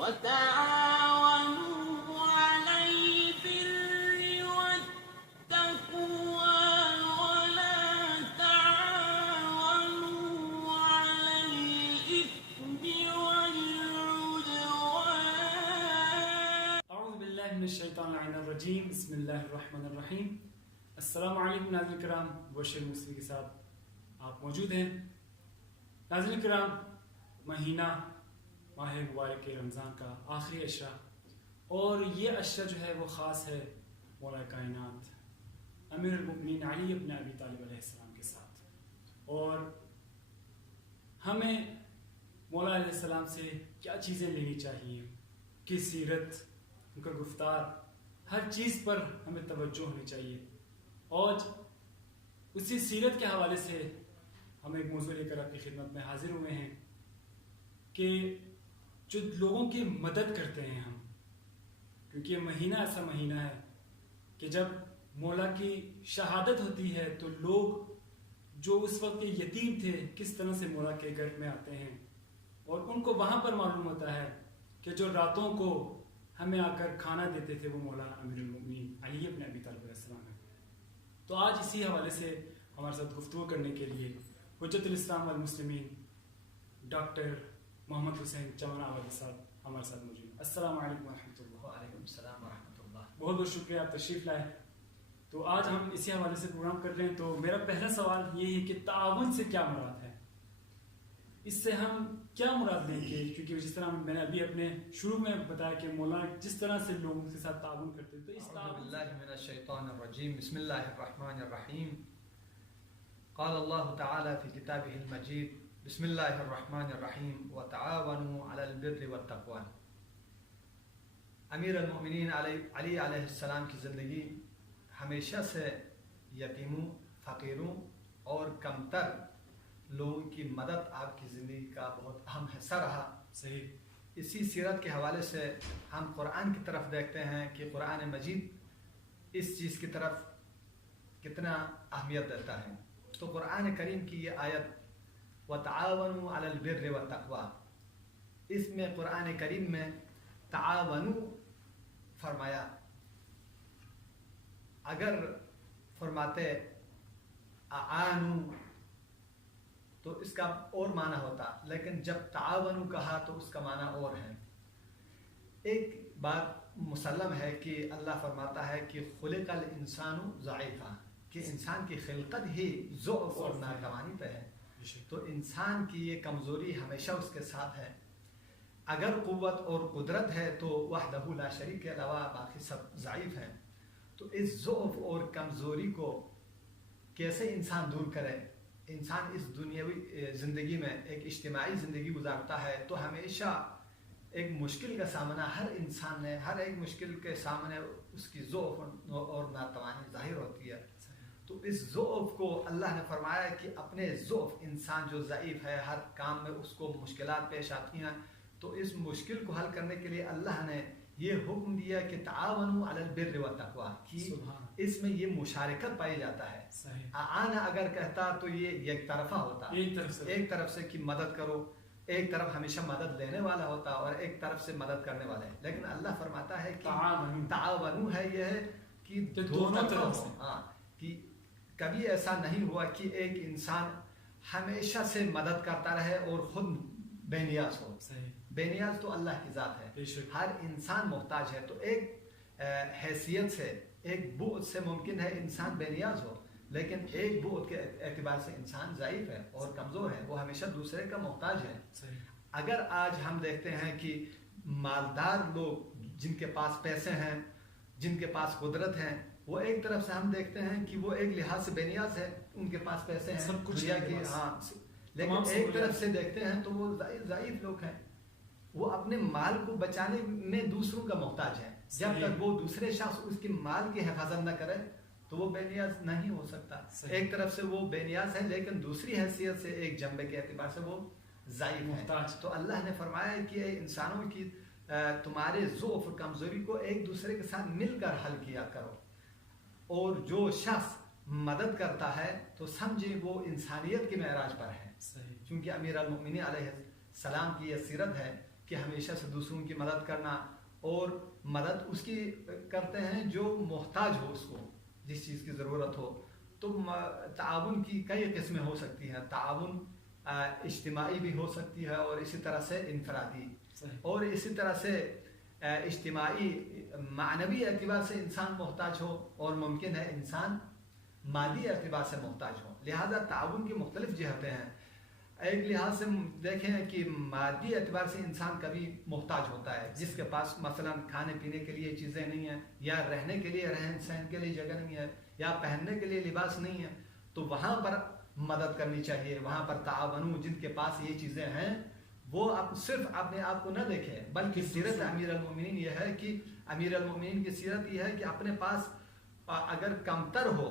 وتعاونوا على البر والتقوى ولا تعاونوا على الإثم والعدوان. اعوذ باللہ من الشیطان الرجیم. بسم اللہ الرحمن الرحیم. السلام علیکم ناظرین کرام. بشیر مسلم کے ساتھ آپ موجود ہیں. ناظرین کرام، مہینہ ماہ مبارک رمضان کا آخری عشرہ، اور یہ عشرہ جو ہے وہ خاص ہے مولا کائنات امیر المؤمنین علی ابن ابی طالب علیہ السلام کے ساتھ، اور ہمیں مولا علیہ السلام سے کیا چیزیں لینی چاہیے، کس سیرت، ان کا گفتار، ہر چیز پر ہمیں توجہ ہونی چاہیے. اور اسی سیرت کے حوالے سے ہم ایک موضوع لے کر آپ کی خدمت میں حاضر ہوئے ہیں کہ جو لوگوں کی مدد کرتے ہیں ہم، کیونکہ یہ مہینہ ایسا مہینہ ہے کہ جب مولا کی شہادت ہوتی ہے تو لوگ جو اس وقت کے یتیم تھے کس طرح سے مولا کے گھر میں آتے ہیں، اور ان کو وہاں پر معلوم ہوتا ہے کہ جو راتوں کو ہمیں آ کر کھانا دیتے تھے وہ مولا امیر المؤمنین علی ابن ابی طالب علیہ السلام ہے. تو آج اسی حوالے سے ہمارے ساتھ گفتگو کرنے کے لیے حجت الاسلام والمسلمین ڈاکٹر محمد حسین چمن آبادی صاحب ہمارے ساتھ موجود ہیں. السلام علیکم ورحمۃ اللہ. وعلیکم السلام ورحمۃ اللہ. بہت بہت شکریہ آپ تشریف لائے. تو آج ہم اسی حوالے سے پروگرام کر رہے ہیں. تو میرا پہلا سوال یہ ہے کہ تعاون سے کیا مراد ہے؟ اس سے ہم کیا مراد لیں گے؟ کیونکہ جس طرح میں نے ابھی اپنے شروع میں بتایا کہ مولانا جس طرح سے لوگوں کے ساتھ تعاون کرتے ہیں، تو اس اعوذ باللہ من الشیطان الرجیم. بسم اللہ الرحمن الرحیم. قال اللہ تعالی فی کتابہ المجید بسم اللہ الرحمن الرحیم وتعاونوا علی البر والتقوی. امیر المؤمنین علی علیہ السلام کی زندگی ہمیشہ سے یتیموں، فقیروں اور کمتر لوگوں کی مدد آپ کی زندگی کا بہت اہم حصہ رہا. صحیح. اسی سیرت کے حوالے سے ہم قرآن کی طرف دیکھتے ہیں کہ قرآن مجید اس چیز کی طرف کتنا اہمیت دیتا ہے. تو قرآن کریم کی یہ آیت وَتَعَاوَنُوا عَلَى الْبِرِّ وَالتَّقْوَى، اس میں قرآن کریم میں تعاونوا فرمایا. اگر فرماتے اعانوا تو اس کا اور معنی ہوتا، لیکن جب تعاونوا کہا تو اس کا معنی اور ہے. ایک بات مسلم ہے کہ اللہ فرماتا ہے کہ خلق الانسان ضعیفا، کہ انسان کی خلقت ہی ضعف اور ناتوانی پہ ہے. تو انسان کی یہ کمزوری ہمیشہ اس کے ساتھ ہے. اگر قوت اور قدرت ہے تو وحدہ لا شریک کے علاوہ باقی سب ضعیف ہیں. تو اس ضعف اور کمزوری کو کیسے انسان دور کرے؟ انسان اس دنیاوی زندگی میں ایک اجتماعی زندگی گزارتا ہے، تو ہمیشہ ایک مشکل کا سامنا ہر انسان نے، ہر ایک مشکل کے سامنے اس کی ضعف اور ناتوانی ظاہر ہوتی ہے. تو اس ضعف کو اللہ نے فرمایا کہ اپنے ضعف، انسان جو ضعیف ہے ہر کام میں اس کو مشکلات پیش آتی ہیں، تو اس مشکل کو حل کرنے کے لیے اللہ نے یہ حکم دیا کہ تعاونوا علی البر والتقوی، کہ اس میں یہ مشارکت پائی جاتا ہے. اعانہ اگر کہتا تو یہ یک طرفہ ہوتا، ایک طرف سے کہ مدد کرو، ایک طرف ہمیشہ مدد لینے والا ہوتا اور ایک طرف سے مدد کرنے والا ہے. لیکن اللہ فرماتا ہے کہ تعاونوا ہے، یہ ہے کہ دونوں طرف سے. ہاں، کہ کبھی ایسا نہیں ہوا کہ ایک انسان ہمیشہ سے مدد کرتا رہے اور خود بے نیاز ہو. بے نیاز تو اللہ کی ذات ہے، ہر انسان محتاج ہے. تو ایک حیثیت سے، ایک بعد سے ممکن ہے انسان بے نیاز ہو، لیکن ایک بعد کے اعتبار سے انسان ضعیف ہے اور کمزور ہے، وہ ہمیشہ دوسرے کا محتاج ہے. اگر آج ہم دیکھتے ہیں کہ مالدار لوگ جن کے پاس پیسے ہیں، جن کے پاس قدرت ہیں، وہ ایک طرف سے ہم دیکھتے ہیں کہ وہ ایک لحاظ سے بے نیاز ہے، ان کے پاس پیسے ہیں سب کچھ دنیا کی، ہاں، لیکن ایک طرف سے دیکھتے ہیں تو وہ ضعیف لوگ ہیں. وہ اپنے مال کو بچانے میں دوسروں کا محتاج ہے. جب تک وہ دوسرے شخص اس کے مال کی حفاظت نہ کرے تو وہ بے نیاز نہیں ہو سکتا. ایک طرف سے وہ بے نیاز ہے لیکن دوسری حیثیت سے، ایک جنبے کے اعتبار سے وہ ضعیف ہے. تو اللہ نے فرمایا کہ اے انسانوں کی تمہارے ضعف اور کمزوری کو ایک دوسرے کے ساتھ مل کر حل کیا کرو. اور جو شخص مدد کرتا ہے تو سمجھے وہ انسانیت کے معراج پر ہے. چونکہ امیر المؤمنین علیہ السلام کی یہ سیرت ہے کہ ہمیشہ سے دوسروں کی مدد کرنا، اور مدد اس کی کرتے ہیں جو محتاج ہو، اس کو جس چیز کی ضرورت ہو. تو تعاون کی کئی قسمیں ہو سکتی ہیں. تعاون اجتماعی بھی ہو سکتی ہے اور اسی طرح سے انفرادی. اور اسی طرح سے اجتماعی معنوی اعتبار سے انسان محتاج ہو، اور ممکن ہے انسان مادی اعتبار سے محتاج ہو. لہذا تعاون کی مختلف جہتیں ہیں. ایک لحاظ سے دیکھیں کہ مادی اعتبار سے انسان کبھی محتاج ہوتا ہے، جس کے پاس مثلا کھانے پینے کے لیے چیزیں نہیں ہیں، یا رہنے کے لیے رہن سہن کے لیے جگہ نہیں ہے، یا پہننے کے لیے لباس نہیں ہے، تو وہاں پر مدد کرنی چاہیے. وہاں پر تعاون، جن کے پاس یہ چیزیں ہیں وہ صرف اپنے آپ کو نہ دیکھیں، بلکہ سیرت امیر المومنین یہ ہے کہ امیر المومنین کی سیرت یہ ہے کہ اپنے پاس اگر کمتر ہو،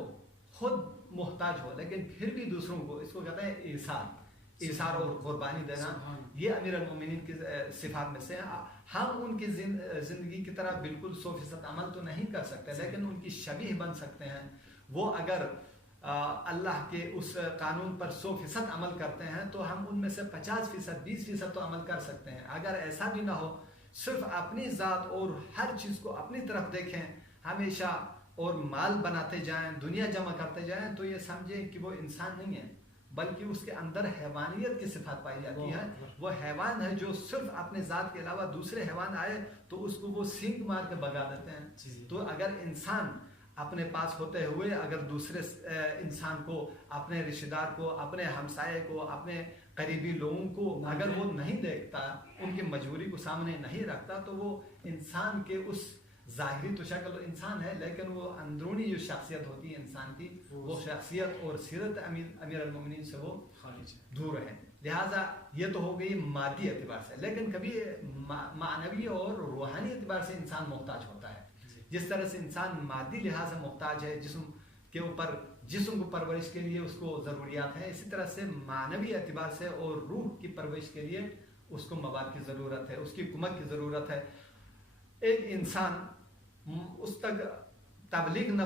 خود محتاج ہو، لیکن پھر بھی دوسروں کو، اس کو کہتے ہیں ایثار اور قربانی دینا. یہ امیر المومنین کی صفات میں سے ہیں. ہم ان کی زندگی کی طرح بالکل 100% عمل تو نہیں کر سکتے، لیکن ان کی شبیہ بن سکتے ہیں. وہ اگر اللہ کے اس قانون پر 100% عمل کرتے ہیں تو ہم ان میں سے 50%، 20% تو عمل کر سکتے ہیں. اگر ایسا بھی نہ ہو، صرف اپنی ذات اور ہر چیز کو اپنی طرف دیکھیں ہمیشہ، اور مال بناتے جائیں، دنیا جمع کرتے جائیں، تو یہ سمجھیں کہ وہ انسان نہیں ہے، بلکہ اس کے اندر حیوانیت کی صفات پائی جاتی ہے. وہ حیوان ہے جو صرف اپنے ذات کے علاوہ دوسرے حیوان آئے تو اس کو وہ سینگ مار کے بھگا دیتے ہیں. تو اگر انسان اپنے پاس ہوتے ہوئے اگر دوسرے انسان کو، اپنے رشتہ دار کو، اپنے ہمسائے کو، اپنے قریبی لوگوں کو اگر وہ نہیں دیکھتا، ان کی مجبوری کو سامنے نہیں رکھتا، تو وہ انسان کے اس ظاہری تو شکل انسان ہے، لیکن وہ اندرونی جو شخصیت ہوتی ہے انسان کی، وہ شخصیت اور سیرت امیر المومنین سے وہ دور ہے. لہٰذا یہ تو ہو گئی مادی اعتبار سے. لیکن کبھی معنوی اور روحانی اعتبار سے انسان محتاج ہوتا ہے. جس طرح سے انسان مادی لحاظ سے محتاج ہے، جسم کے اوپر، جسم کو پرورش کے لیے اس کو ضروریات ہیں، اسی طرح سے معنوی اعتبار سے اور روح کی پرورش کے لیے اس کو مواد کی ضرورت ہے، اس کی کمک کی ضرورت ہے. ایک انسان اس تک تبلیغ نہ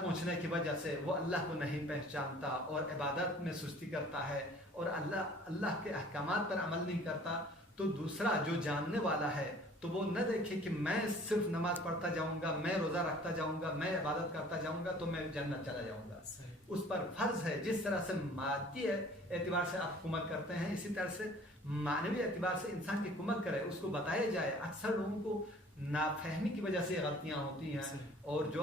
پہنچنے کی وجہ سے وہ اللہ کو نہیں پہچانتا اور عبادت میں سستی کرتا ہے اور اللہ کے احکامات پر عمل نہیں کرتا، تو دوسرا جو جاننے والا ہے تو وہ نہ دیکھے کہ میں صرف نماز پڑھتا جاؤں گا، میں روزہ رکھتا جاؤں گا، میں عبادت کرتا جاؤں گا تو میں جنت چلا جاؤں گا. اس پر فرض ہے جس طرح سے مادی اعتبار سے آپ کمک کرتے ہیں، اسی طرح سے معنوی اعتبار سے انسان کی کمک کرے، اس کو بتایا جائے. اکثر لوگوں کو نافہمی کی وجہ سے غلطیاں ہوتی ہیں، اور جو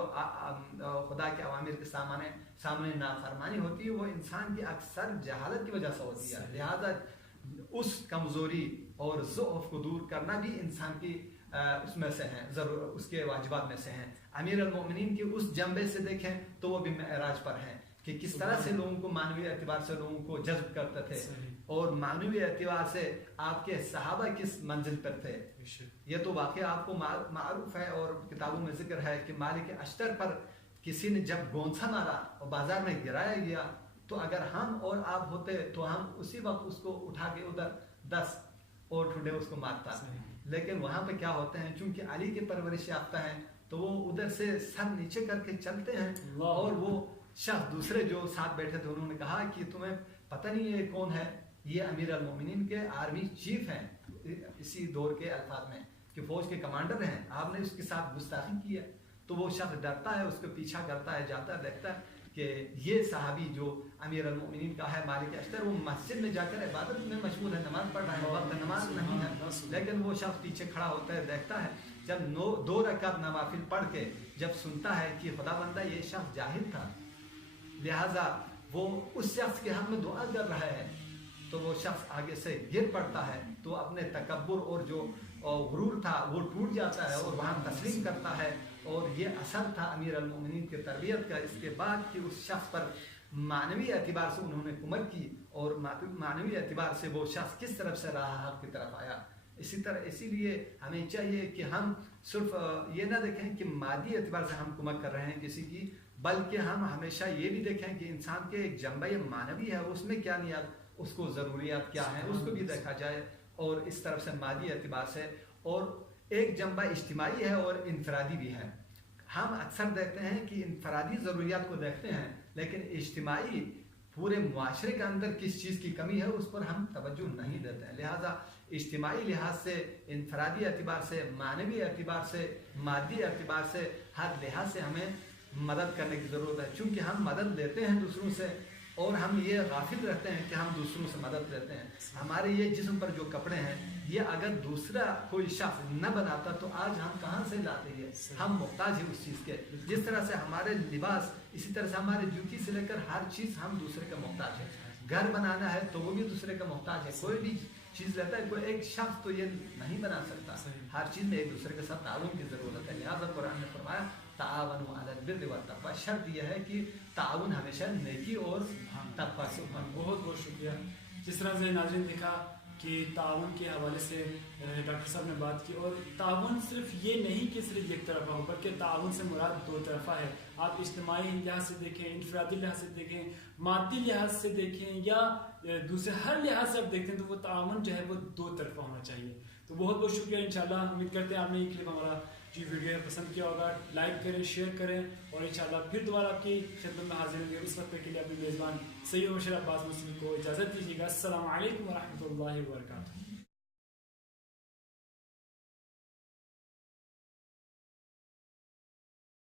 خدا کے اوامر کے سامنے نافرمانی ہوتی ہے وہ انسان کی اکثر جہالت کی وجہ سے ہوتی ہے. لہذا اس کمزوری اور ضعف کو دور کرنا بھی انسان کی اس میں سے ہیں، ضرور اس کے واجبات میں سے ہیں. امیر المومنین کی اس جنبے سے دیکھیں تو وہ بھی معراج پر ہیں کہ کس طرح سے لوگوں کو معنوی اعتبار سے لوگوں کو جذب کرتے تھے، اور معنوی اعتبار سے آپ کے صحابہ کس منزل پر تھے. یہ تو واقعہ آپ کو معروف ہے اور کتابوں میں ذکر ہے کہ مالک اشتر پر کسی نے جب گونسا مارا اور بازار میں گرایا گیا، تو اگر ہم اور آپ ہوتے تو ہم اسی وقت اس کو اٹھا کے ادھر 10 اور ٹھوڈے اس کو مارتا. لیکن وہاں پہ کیا ہوتے ہیں، چونکہ علی کے پرورش یافتہ ہیں تو وہ ادھر سے سر نیچے کر کے چلتے ہیں. اور وہ شخص دوسرے جو ساتھ بیٹھے تھے انہوں نے کہا کہ تمہیں پتہ نہیں یہ کون ہے؟ یہ امیر المومنین کے آرمی چیف ہیں، اسی دور کے الفاظ میں کہ فوج کے کمانڈر ہیں، آپ نے اس کے ساتھ گستاخی کی ہے. تو وہ شخص ڈرتا ہے، اس کو پیچھا کرتا ہے، جاتا ہے، دیکھتا ہے کہ یہ صحابی جو امیر المومنین کا ہے مالک اشتر، وہ مسجد میں جا کر عبادت میں مشغول ہے، نماز پڑھ رہا ہے، وقت نماز نہیں ہے. لیکن وہ شخص پیچھے کھڑا ہوتا ہے، دیکھتا ہے. جب 2 رکعت نوافل پڑھ کے جب سنتا ہے کہ خدا بندہ یہ شخص جاہل تھا، لہٰذا وہ اس شخص کے حق میں دعا کر رہا ہے، تو وہ شخص آگے سے گر پڑتا ہے. تو اپنے تکبر اور جو غرور تھا وہ ٹوٹ جاتا ہے اور وہاں تسلیم کرتا ہے. اور یہ اثر تھا امیر المومنین کی تربیت کا. اس کے بعد کہ اس شخص پر معنوی اعتبار سے انہوں نے کمک کی، اور معنوی اعتبار سے وہ شخص کس طرف سے راہ حق کی طرف آیا. اسی لیے ہمیں چاہیے کہ ہم صرف یہ نہ دیکھیں کہ مادی اعتبار سے ہم کمک کر رہے ہیں کسی کی، بلکہ ہم ہمیشہ یہ بھی دیکھیں کہ انسان کے ایک جنبہ معنوی ہے، اس میں کیا نیت، اس کو ضروریات کیا ہیں، اس کو بھی دیکھا جائے. اور اس طرف سے مادی اعتبار سے، اور ایک جنبہ اجتماعی ہے اور انفرادی بھی ہے. ہم اکثر دیکھتے ہیں کہ انفرادی ضروریات کو دیکھتے ہیں، لیکن اجتماعی پورے معاشرے کے اندر کس چیز کی کمی ہے اس پر ہم توجہ نہیں دیتے ہیں. لہٰذا اجتماعی لحاظ سے، انفرادی اعتبار سے، معنوی اعتبار سے، مادی اعتبار سے، ہر لحاظ سے ہمیں مدد کرنے کی ضرورت ہے. چونکہ ہم مدد لیتے ہیں دوسروں سے اور ہم یہ غافل رہتے ہیں کہ ہم دوسروں سے مدد لیتے ہیں. ہمارے یہ جسم پر جو کپڑے ہیں یہ اگر دوسرا کوئی شخص نہ بناتا تو آج ہم کہاں سے لاتے ہیں؟ ہم محتاج ہیں اس چیز کے. جس طرح سے ہمارے لباس، اسی طرح سے ہمارے جوتی سے لے کر ہر چیز ہم دوسرے کا محتاج ہے. گھر بنانا ہے تو وہ بھی دوسرے کا محتاج ہے. کوئی بھی چیز لیتا ہے، کوئی ایک شخص تو یہ نہیں بنا سکتا. ہر چیز میں ایک دوسرے کے ساتھ تعاون کی ضرورت ہے. لہٰذا قرآن نے فرمایا تعاونوا علی البر والتقوی. شرط یہ ہے کہ تعاون ہمیشہ نیکی اور تقوی سے ہو. بہت بہت شکریہ. جس طرح سے ناظرین دیکھا کہ تعاون کے حوالے سے ڈاکٹر صاحب نے بات کی، اور تعاون صرف یہ نہیں کہ صرف ایک طرفہ ہو، بلکہ تعاون سے مراد دو طرفہ ہے. آپ اجتماعی لحاظ سے دیکھیں، انفرادی لحاظ سے دیکھیں، مادی لحاظ سے دیکھیں یا دوسرے ہر لحاظ سے آپ دیکھتے ہیں تو وہ تعاون جو ہے وہ دو طرفہ ہونا چاہیے. تو بہت بہت شکریہ. انشاءاللہ امید کرتے ہیں آپ نے یہ کلپ ہمارا جو ویڈیو پسند کیا ہوگا. لائک کریں، شیئر کریں اور انشاءاللہ پھر دوبارہ آپ کی خدمت میں حاضر ہوں گے. اس وقت کے لیے اپنی میزبان سید مبشر عباس مسلم کو اجازت دیجیے گا. السلام علیکم ورحمۃ اللہ وبرکاتہ.